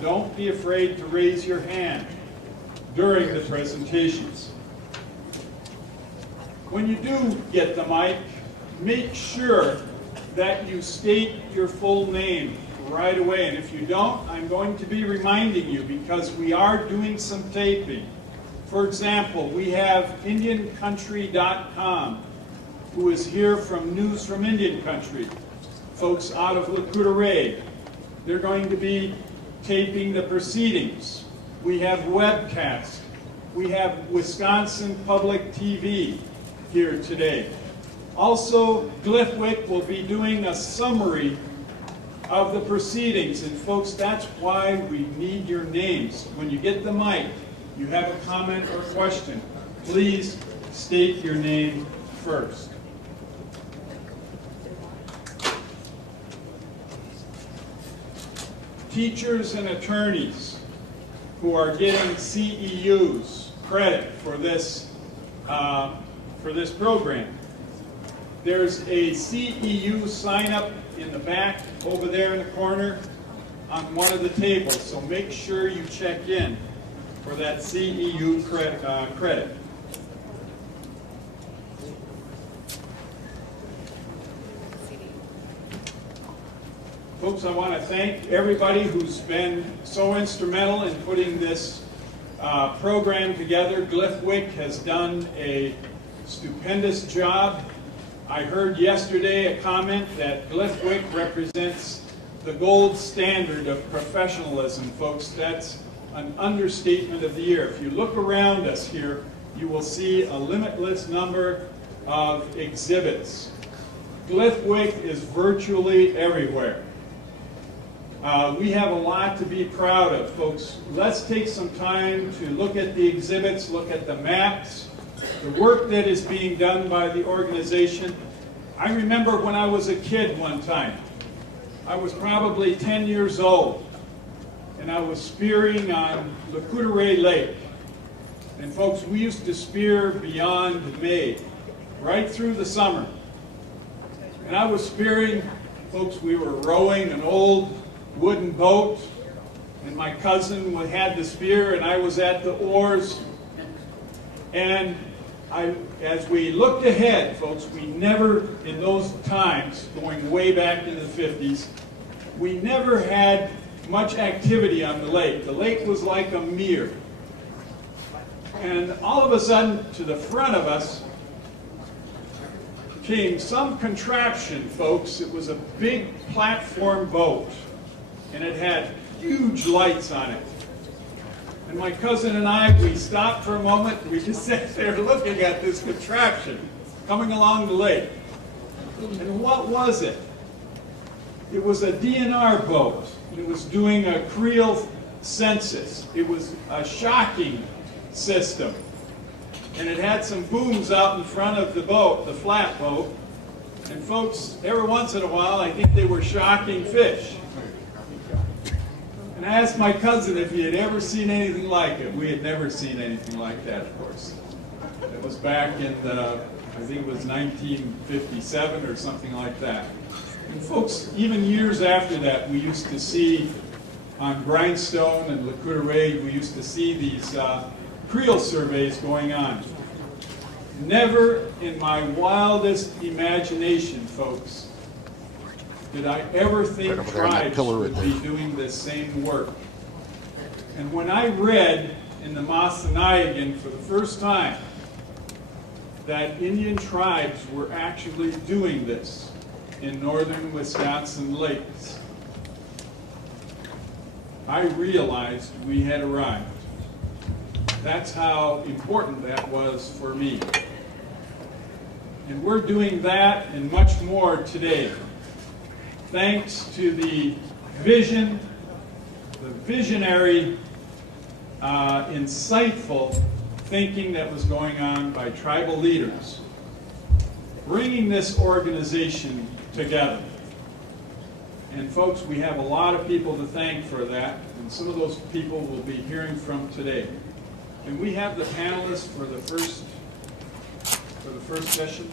don't be afraid to raise your hand during the presentations. When you do get the mic, make sure that you state your full name right away. And if you don't, I'm going to be reminding you because we are doing some taping. For example, we have IndianCountry.com, who is here from News from Indian Country, folks out of Lakota. They're going to be taping the proceedings. We have webcast. We have Wisconsin Public TV here today. Also, GLIFWC will be doing a summary of the proceedings. And folks, that's why we need your names. When you get the mic, you have a comment or question, please state your name first. Teachers and attorneys who are getting CEUs credit for this program. There's a CEU sign up in the back over there in the corner on one of the tables, so make sure you check in for that CEU credit. Folks, I want to thank everybody who's been so instrumental in putting this program together. GLIFWC has done a stupendous job. I heard yesterday a comment that GLIFWC represents the gold standard of professionalism, folks. That's an understatement of the year. If you look around us here, you will see a limitless number of exhibits. GLIFWC is virtually everywhere. We have a lot to be proud of, folks. Let's take some time to look at the exhibits, look at the maps, the work that is being done by the organization. I remember when I was a kid one time. I was probably 10 years old, and I was spearing on Lakota Lake. And folks, we used to spear beyond May, right through the summer. And I was spearing, folks, we were rowing an old wooden boat, and my cousin had the spear, and I was at the oars. And as we looked ahead, folks, we never, in those times, going way back in the 50s, we never had much activity on the lake. The lake was like a mirror. And all of a sudden, to the front of us, came some contraption, folks. It was a big platform boat, and it had huge lights on it. And my cousin and I, we stopped for a moment, and we just sat there looking at this contraption coming along the lake. And what was it? It was a DNR boat. It was doing a creel census. It was a shocking system. And it had some booms out in front of the boat, the flat boat. And folks, every once in a while, I think they were shocking fish. And I asked my cousin if he had ever seen anything like it. We had never seen anything like that, of course. It was back in the, I think it was 1957 or something like that. And folks, even years after that, we used to see on Grindstone and Lakota Raid, we used to see these creel surveys going on. Never in my wildest imagination, folks, did I ever think tribes would be doing this same work. And when I read in the Masanayagan for the first time that Indian tribes were actually doing this in northern Wisconsin lakes, I realized we had arrived. That's how important that was for me. And we're doing that and much more today, thanks to the vision, the visionary, insightful thinking that was going on by tribal leaders, bringing this organization together. And folks, we have a lot of people to thank for that, and some of those people we'll be hearing from today. And we have the panelists for the first session.